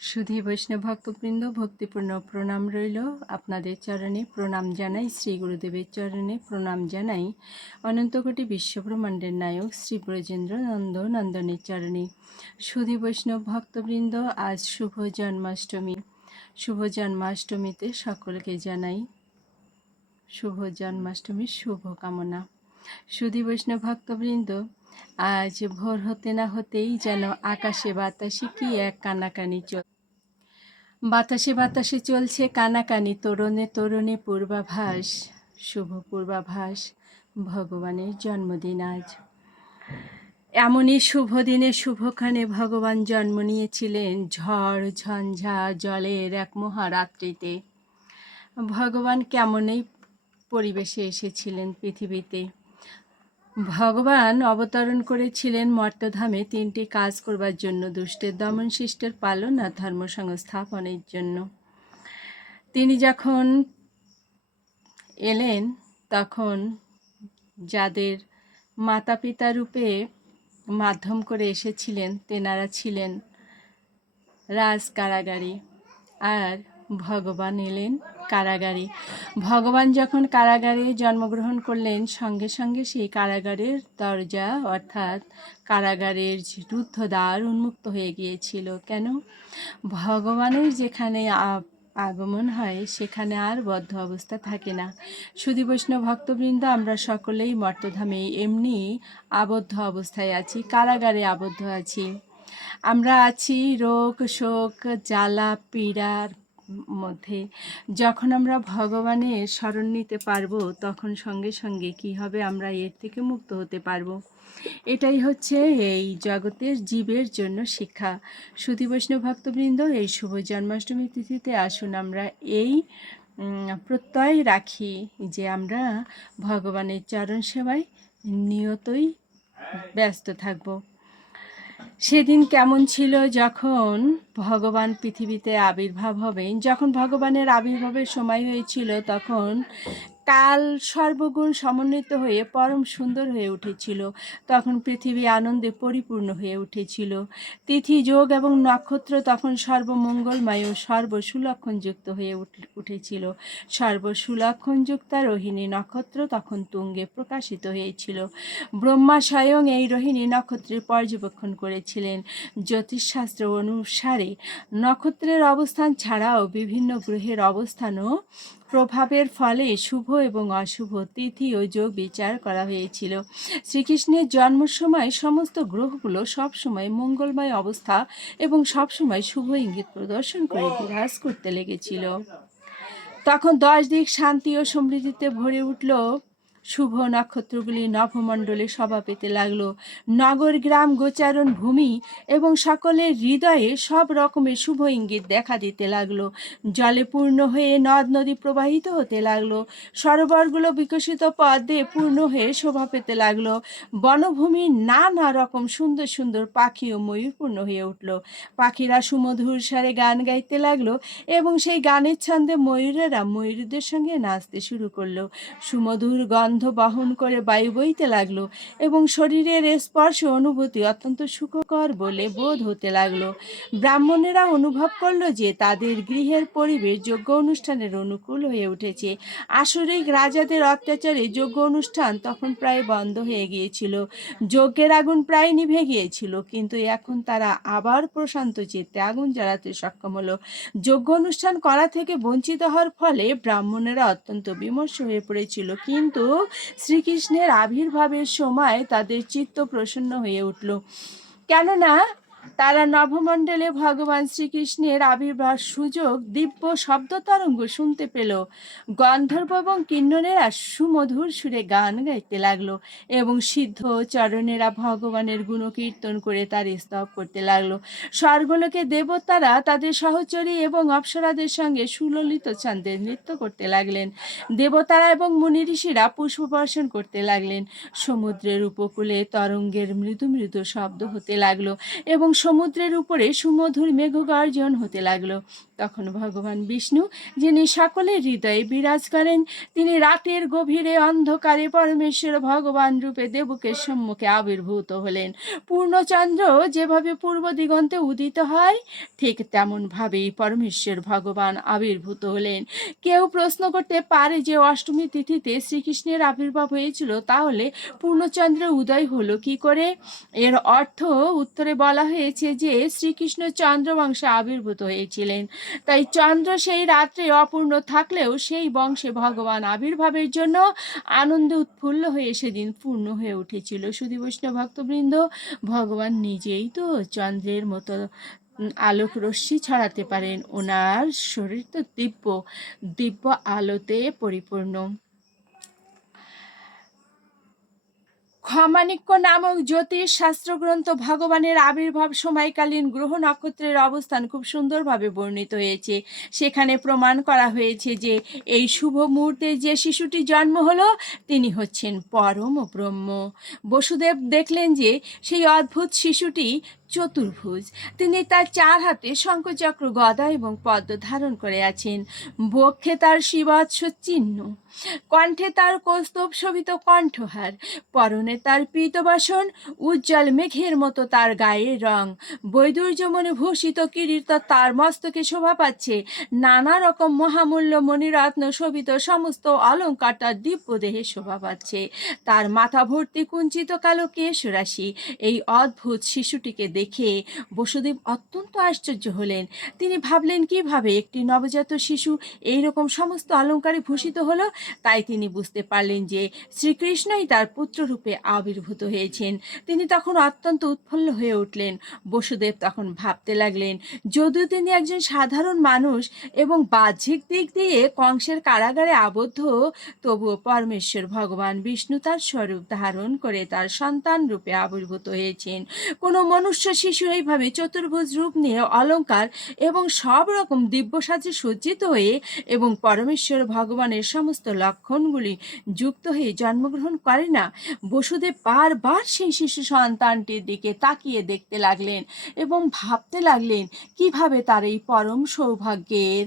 সুধী বৈষ্ণব ভক্তবৃন্দ, ভক্তিপূর্ণ প্রণাম রইল। আপনাদের চরণে প্রণাম জানাই, শ্রী গুরুদেবের চরণে প্রণাম জানাই। অনন্তকোটি বিশ্বব্রহ্মাণ্ডের নায়ক শ্রী ব্রজেন্দ্র নন্দ নন্দনের চরণে। সুধী বৈষ্ণব ভক্তবৃন্দ, আজ শুভ জন্মাষ্টমী। শুভ জন্মাষ্টমীতে সকলকে জানাই, শুভ জন্মাষ্টমীর শুভ কামনা সুধী বৈষ্ণব ভক্তবৃন্দ, আজ ভোর হতে না হতেই যেন আকাশে বাতাসে কি এক কানাকানি চল, বাতাসে বাতাসে চলছে কানাকানি তরুণে তরুণে পূর্বাভাস, শুভ পূর্বাভাস, ভগবানের জন্মদিন আজ। এমনই শুভ দিনে শুভখানে ভগবান জন্ম নিয়েছিলেন ঝড়, ঝঞ্ঝা, জলের এক মহারাত্রিতে। ভগবান কেমনই পরিবেশে এসেছিলেন পৃথিবীতে? ভগবান অবতরণ করেছিলেন মর্তধামে তিনটি কাজ করবার জন্য, দুষ্টের দমন শিষ্টের পালন আর ধর্ম সংস্থাপনের জন্য। তিনি যখন এলেন, তখন যাদের মাতা পিতা রূপে মাধ্যম করে এসেছিলেন, তেনারা ছিলেন রাজ কারাগারী আর ভগবান এলেন কারাগারে। ভগবান যখন কারাগারে জন্মগ্রহণ করলেন, সঙ্গে সঙ্গে সেই কারাগারের দরজা অর্থাৎ কারাগারের রুদ্ধদ্বার উন্মুক্ত হয়ে গিয়েছিল। কেন? ভগবানের যেখানে আগমন হয়, সেখানে আর বদ্ধ অবস্থা থাকে না। সুধী বৈষ্ণব ভক্তবৃন্দ, আমরা সকলেই মর্তধামে এমনি আবদ্ধ অবস্থায় আছি, কারাগারে আবদ্ধ আছি। আমরা আছি রোগ, শোক, জ্বালা, পীড়ার মধ্যে। যখন আমরা ভগবানের স্মরণ নিতে পারব, তখন সঙ্গে সঙ্গে কি হবে? আমরা এর থেকে মুক্ত হতে পারব। এটাই হচ্ছে এই জগতের জীবের জন্য শিক্ষা। সুধী বৈষ্ণব ভক্তবৃন্দ, এই শুভ জন্মাষ্টমী তিথিতে আসুন আমরা এই প্রত্যয় রাখি যে আমরা ভগবানের চরণ সেবায় নিয়তই ব্যস্ত থাকব। সেদিন কেমন ছিল যখন ভগবান পৃথিবীতে আবির্ভাব হবেন? যখন ভগবানের আবির্ভাবের সময় হয়েছিল তখন কাল সর্বগুণ সমন্বিত হয়ে পরম সুন্দর হয়ে উঠেছিল। তখন পৃথিবী আনন্দে পরিপূর্ণ হয়ে উঠেছিল। তিথি, যোগ এবং নক্ষত্র তখন সর্বমঙ্গলময় ও সর্বসুলক্ষণযুক্ত হয়ে উঠ- উঠেছিল। সর্বসুলক্ষণযুক্তা রোহিণী নক্ষত্র তখন তুঙ্গে প্রকাশিত হয়েছিল। ব্রহ্মা স্বয়ং এই রোহিণী নক্ষত্রের পর্যবেক্ষণ করেছিলেন। জ্যোতিষশাস্ত্র অনুসারে নক্ষত্রের অবস্থান ছাড়াও বিভিন্ন গ্রহের অবস্থানও প্রভাবের ফলে শুভ এবং অশুভ তিথি ও যোগ বিচার করা হয়েছিল। শ্রীকৃষ্ণের জন্ম সময় সমস্ত গ্রহগুলো সবসময় মঙ্গলময় অবস্থা এবং সবসময় শুভ ইঙ্গিত প্রদর্শন করে বিরাজ করতে লেগেছিল। তখন দশ দিক শান্তি ও সমৃদ্ধিতে ভরে উঠল শুভ নক্ষত্রগুলি নভমণ্ডলে সভা পেতে লাগল। নগর, গ্রাম, গোচারণ, ভূমি এবং সকলের হৃদয়ে সব রকমের শুভ ইঙ্গিত দেখা দিতে লাগল। জলে পূর্ণ হয়ে নদ, নদী প্রবাহিত হতে লাগল। সরোবরগুলো বিকশিত পদ্মে পূর্ণ হয়ে শোভা পেতে লাগল। বনভূমি নানা রকম সুন্দর সুন্দর পাখি ও ময়ূরপূর্ণ হয়ে উঠল। পাখিরা সুমধুর সারে গান গাইতে লাগল এবং সেই গানের ছন্দে ময়ূরেরা ময়ূরদের সঙ্গে নাচতে শুরু করল। সুমধুর গন্ধ বহন করে বায়ু বইতে লাগল এবং শরীরের স্পর্শ অনুভূতি অত্যন্ত সুখকর বলে বোধ হতে লাগল। ব্রাহ্মণেরা অনুভব করল যে তাদের গৃহের পরিবেশ যজ্ঞ অনুষ্ঠানের অনুকূল হয়ে উঠেছে। আসরিক রাজাদের অত্যাচারে যজ্ঞ অনুষ্ঠান তখন প্রায় বন্ধ হয়ে গিয়েছিল। যজ্ঞের আগুন প্রায় নিভে গিয়েছিল, কিন্তু এখন তারা আবার প্রশান্ত চিত্তে আগুন জ্বালাতে সক্ষম হলো। যজ্ঞ অনুষ্ঠান করা থেকে বঞ্চিত হওয়ার ফলে ব্রাহ্মণেরা অত্যন্ত বিমর্ষ হয়ে পড়েছিল, কিন্তু শ্রীকৃষ্ণের আবির্ভাবের সময় তাদের চিত্ত প্রসন্ন হয়ে উঠল। কেননা তারা নভমণ্ডলে ভগবান শ্রীকৃষ্ণের আবির্ভাব সুযোগ দিব্য শব্দ তরঙ্গ শুনতে পেল। গন্ধর্ব এবং কিন্নরেরা সুমধুর সুরে গান গাইতে লাগল এবং সিদ্ধ চরণেরা ভগবানের গুণকীর্তন করে তার স্তব করতে লাগল। স্বর্গলোকে দেবতারা তাদের সহচরী এবং অপ্সরাদের সঙ্গে সুললিত ছন্দে নৃত্য করতে লাগলেন। দেবতারা এবং মুনি ঋষিরা পুষ্প বর্ষণ করতে লাগলেন। সমুদ্রের উপকূলে তরঙ্গের মৃদু মৃদু শব্দ হতে লাগল এবং সমুদ্রের উপরে সুমধুর মেঘগর্জন হতে লাগল। তখন ভগবান বিষ্ণু, যিনি সকলের হৃদয়ে বিরাজ করেন, তিনি রাতের গভীরে অন্ধকারে পরমেশ্বর ভগবান রূপে দেবকের সম্মুখে আবির্ভূত হলেন। পূর্ণচন্দ্র যেভাবে পূর্ব দিগন্তে উদিত হয়, ঠিক তেমনভাবেই পরমেশ্বর ভগবান আবির্ভূত হলেন। কেউ প্রশ্ন করতে পারে যে অষ্টমী তিথিতে শ্রীকৃষ্ণের আবির্ভাব হয়েছিল, তাহলে পূর্ণচন্দ্রের উদয় হলো কি করে? এর অর্থ উত্তরে বলা হয়েছে যে শ্রীকৃষ্ণ চন্দ্র বংশে আবির্ভূত হয়েছিলেন। তাই চন্দ্র সেই রাত্রে অপূর্ণ থাকলেও সেই বংশে ভগবান আবির্ভাবের জন্য আনন্দ উৎফুল্ল হয়ে সেদিন পূর্ণ হয়ে উঠেছিল। সুধী বৈষ্ণব ভক্তবৃন্দ, ভগবান নিজেই তো চন্দ্রের মতো আলোক রশ্মি ছড়াতে পারেন। ওনার শরীর তো দিব্য দিব্য আলোতে পরিপূর্ণ। ক্ষমানিক্য নামক জ্যোতিষ শাস্ত্রগ্রন্থ ভগবানের আবির্ভাব সময়কালীন গ্রহ নক্ষত্রের অবস্থান খুব সুন্দরভাবে বর্ণিত হয়েছে। সেখানে প্রমাণ করা হয়েছে যে এই শুভ মুহূর্তে যে শিশুটি জন্ম হল, তিনি হচ্ছেন পরম ব্রহ্ম। বসুদেব দেখলেন যে সেই অদ্ভুত শিশুটি চতুর্ভুজ। তিনি তার চার হাতে শঙ্খচক্র, গদা এবং পদ্ম ধারণ করে আছেন। বক্ষে তার শিবৎস চিহ্ন, কণ্ঠে তার কৌস্তব শোভিত কণ্ঠহার, পরনে তার পীতবাসন, উজ্জ্বল মেঘের মতো তার গায়ের রং। বৈদুর্যমনে ভূষিত কিরীট তার মস্তকে শোভা পাচ্ছে। নানা রকম মহামূল্য মণিরত্ন শোভিত সমস্ত অলঙ্কার তার দিব্য দেহে শোভা পাচ্ছে। তার মাথা ভর্তি কুঞ্চিত কালো কেশ রাশি এই অদ্ভুত শিশুটিকে দেখে বসুদেব অত্যন্ত আশ্চর্য হলেন। তিনি ভাবলেন কীভাবে একটি নবজাত শিশু এই রকম সমস্ত অলঙ্কারে ভূষিত হলো? তাই তিনি বুঝতে পারলেন যে শ্রীকৃষ্ণই তার পুত্ররূপে আবির্ভূত হয়েছেন। তিনি তখন অত্যন্ত উৎফুল্ল হয়ে উঠলেন। বসুদেব তখন ভাবতে লাগলেন, যদিও তিনি একজন সাধারণ মানুষ এবং বাহ্যিক দিক দিয়ে কংসের কারাগারে আবদ্ধ, তবুও পরমেশ্বর ভগবান বিষ্ণু তার স্বরূপ ধারণ করে তার সন্তান রূপে আবির্ভূত হয়েছেন। কোনো মনুষ্য শিশু এইভাবে চতুর্ভুজ রূপ নিয়ে অলঙ্কার এবং সব রকম দিব্য সাজে সজ্জিত হয়ে এবং পরমেশ্বর ভগবানের সমস্ত লক্ষণগুলি যুক্ত হয়ে জন্মগ্রহণ করে না, বসুদেব বারবার সেই শিশু সন্তানটির দিকে তাকিয়ে দেখতে লাগলেন এবং ভাবতে লাগলেন, কীভাবে তার এই পরম সৌভাগ্যের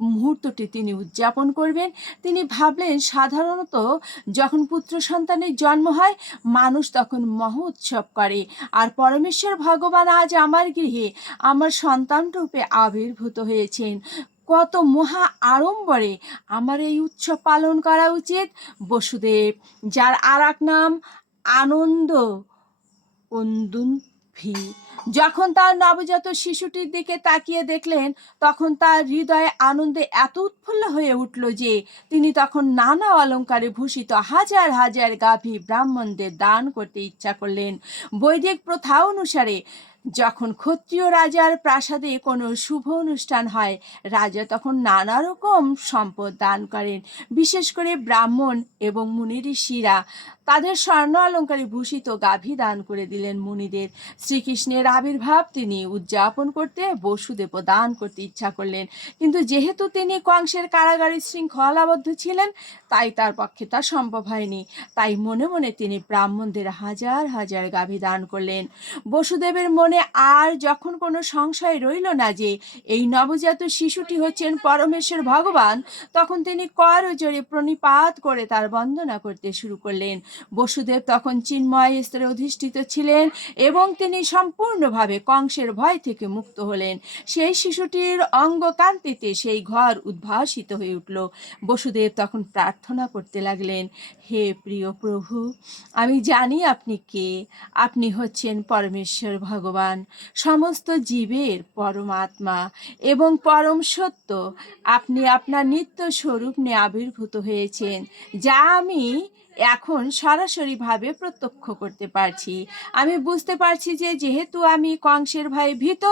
মুহূর্তটি তিনি উদযাপন করবেন। তিনি ভাবলেন, সাধারণত যখন পুত্র সন্তানের জন্ম হয়, মানুষ তখন মহোৎসব করে। আর পরমেশ্বর ভগবান আজ আমার গৃহে আমার সন্তান রূপে আবির্ভূত হয়েছেন। কত মহা আড়ম্বরে আমার এই উৎসব পালন করা উচিত। বসুদেব, যার আর এক নাম আনন্দ অন্দুভি যখন তার নবজাত শিশুটির দিকে তাকিয়ে দেখলেন, তখন তার হৃদয়ে আনন্দে এত উৎফুল্ল হয়ে উঠল যে, তিনি তখন নানা অলঙ্কারে ভূষিত হাজার হাজার গাভী ব্রাহ্মণদের দান করতে ইচ্ছা করলেন। বৈদিক প্রথা অনুসারে যখন ক্ষত্রিয় রাজার প্রাসাদে কোনো শুভ অনুষ্ঠান হয়, রাজা তখন নানা রকম সম্পদ দান করেন, বিশেষ করে ব্রাহ্মণ এবং মুনি ঋষিরা তাদের স্বর্ণ অলঙ্কারে ভূষিত গাভী দান করে দিলেন মুনিদের। শ্রীকৃষ্ণের আবির্ভাব তিনি উদযাপন করতে বসুদেব দান করতে ইচ্ছা করলেন। কিন্তু যেহেতু তিনি কংসের কারাগারে শৃঙ্খলাবদ্ধ ছিলেন, তাই তার পক্ষে তা সম্ভব হয়নি। তাই মনে মনে তিনি ব্রাহ্মণদের হাজার হাজার গাভী দান করলেন। বসুদেবের মনে আর যখন কোনো সংশয় রইল না যে এই নবজাত শিশুটি হচ্ছেন পরমেশ্বর ভগবান, তখন তিনি কর জোরে প্রণিপাত করে তার বন্দনা করতে শুরু করলেন। বসুদেব তখন চিন্ময় স্তরে অধিষ্ঠিত ছিলেন এবং তিনি সম্পূর্ণভাবে কংসের ভয় থেকে মুক্ত হলেন। সেই শিশুটির অঙ্গকান্তিতে সেই ঘর উদ্ভাসিত হয়ে উঠল। বসুদেব তখন প্রার্থনা করতে লাগলেন, হে প্রিয় প্রভু, আমি জানি আপনি কে। আপনি হচ্ছেন পরমেশ্বর ভগবান। সমস্ত জীবের পরমাত্মা এবং পরম সত্য। আপনি আপনার নিত্য স্বরূপ নিয়ে আবির্ভূত হয়েছেন। যা আমি এখন সরাসরিভাবে প্রত্যক্ষ করতে পারছি। আমি বুঝতে পারছি যে যেহেতু আমি কংসের ভয়ে ভীত,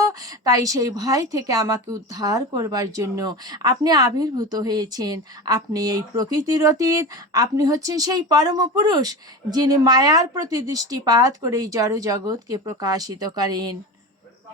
তাই সেই ভয় থেকে আমাকে উদ্ধার করবার জন্য আপনি আবির্ভূত হয়েছেন। আপনি এই প্রকৃতির অতীত, আপনি হচ্ছেন সেই পরম পুরুষ যিনি মায়ার প্রতি দৃষ্টিপাত করে এই জড় জগৎকে প্রকাশিত করেন।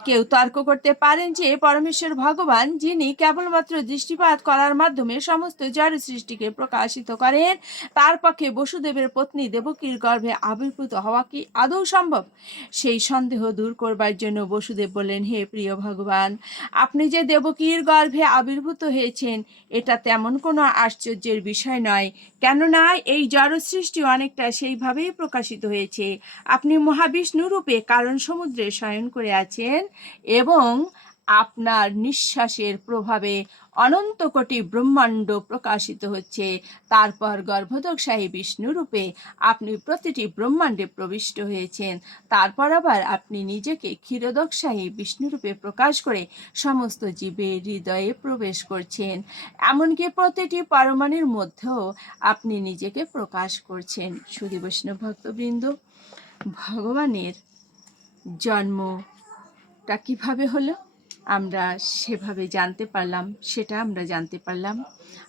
কেউ তর্ক করতে পারেন যে পরমেশ্বর ভগবান, যিনি কেবলমাত্র দৃষ্টিপাত করার মাধ্যমে সমস্ত জড় সৃষ্টিকে প্রকাশিত করেন, তার পক্ষে বসুদেবের পত্নী দেবকীর গর্ভে আবির্ভূত হওয়া কি আদৌ সম্ভব? সেই সন্দেহ দূর করবার জন্য বসুদেব বললেন, হে প্রিয় ভগবান, আপনি যে দেবকীর গর্ভে আবির্ভূত হয়েছেন, এটা তেমন কোনো আশ্চর্যের বিষয় নয়। কেননা এই জড় সৃষ্টি অনেকটা সেইভাবেই প্রকাশিত হয়েছে। আপনি মহাবিষ্ণু রূপে কারণ সমুদ্রে শয়ন করে আছেন। এবং আপনার নিঃশ্বাসের প্রভাবে অনন্ত কোটি ব্রহ্মাণ্ড প্রকাশিত হচ্ছে। তারপর গর্ভদোষাহী বিষ্ণু রূপে আপনি প্রতিটি ব্রহ্মাণ্ডে প্রবিষ্ট হয়েছেন। তারপর আবার আপনি নিজেকে ক্ষীরোদকশাহী বিষ্ণুরূপে প্রকাশ করে সমস্ত জীবের হৃদয়ে প্রবেশ করছেন। এমনকি প্রতিটি পরমাণুর মধ্যেও আপনি নিজেকে প্রকাশ করছেন। সুদী বৈষ্ণব ভক্তবৃন্দ, ভগবানের জন্মটা কীভাবে হলো? আমরা সেভাবে জানতে পারলাম, সেটা আমরা জানতে পারলাম।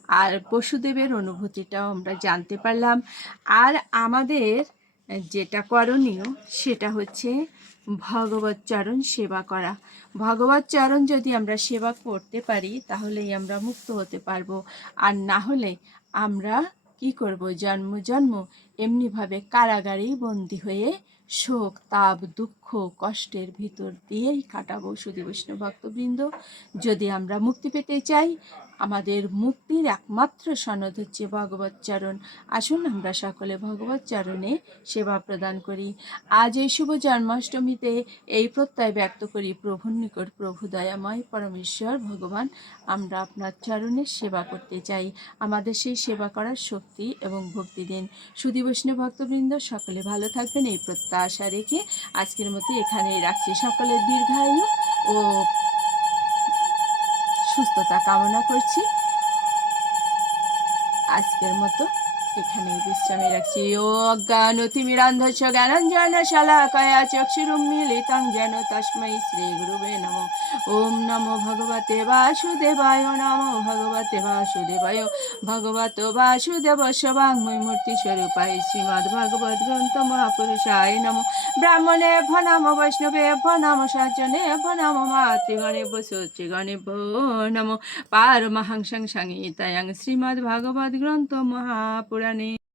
আর বসুদেবের অনুভূতিটাও আমরা জানতে পারলাম। আর আমাদের যেটা করণীয়, সেটা হচ্ছে ভগবত চরণ সেবা করা। ভগবত চরণ যদি আমরা সেবা করতে পারি, তাহলেই আমরা মুক্ত হতে পারব। আর না হলে আমরা কি করব? জন্ম জন্ম, এমনিভাবে কারাগারেই বন্দি হয়ে শোক, তাপ, দুঃখ কষ্টের ভিতর দিয়েই কাটাবো শুধু বৈষ্ণব ভক্তবৃন্দ। যদি আমরা মুক্তি পেতে চাই, আমাদের মুক্তির একমাত্র সনদ হচ্ছে ভগবত চরণ। আসুন আমরা সকলে ভগবত চরণে সেবা প্রদান করি। আজ এই শুভ জন্মাষ্টমীতে এই প্রত্যয় ব্যক্ত করি। প্রভুর নিকট প্রভু দয়াময়, পরমেশ্বর ভগবান, আমরা আপনার চরণের সেবা করতে চাই। আমাদের সেই সেবা করার শক্তি এবং ভক্তি দিন। সুদী বৈষ্ণব ভক্তবৃন্দ, সকলে ভালো থাকবেন। এই প্রত্যাশা রেখে আজকের মতো এখানেই রাখছি। সকলের দীর্ঘায়ু ও সুস্থতা কামনা করছি। আজকের মতো এখানে বিশ্রামে রাখছি। ও অজ্ঞানতিমিরান্ধস্য জ্ঞানঞ্জন শালা কয়া চক্ষুরুম মিলিতাং যেন তস্মৈ শ্রী গুরুবে নম। ওম নমো ভগবতে বাসুদেবায় নমো ভগবতে বাসুদেবায় ভগবত বাসুদেব সবাংময় মূর্তি স্বরূপায় শ্রীমদ্ ভগবত গ্রন্থ মহাপুরুষায় নমো। ব্রাহ্মণে ভ নম, বৈষ্ণবে ভ নম, সজ্জনে ভ নম মাতৃগণে বসুত্রীগণে ভো নমো। পারমহংসং সংহিতায়াং শ্রীমদ্ ভাগবত গ্রন্থ মহাপুরাণে।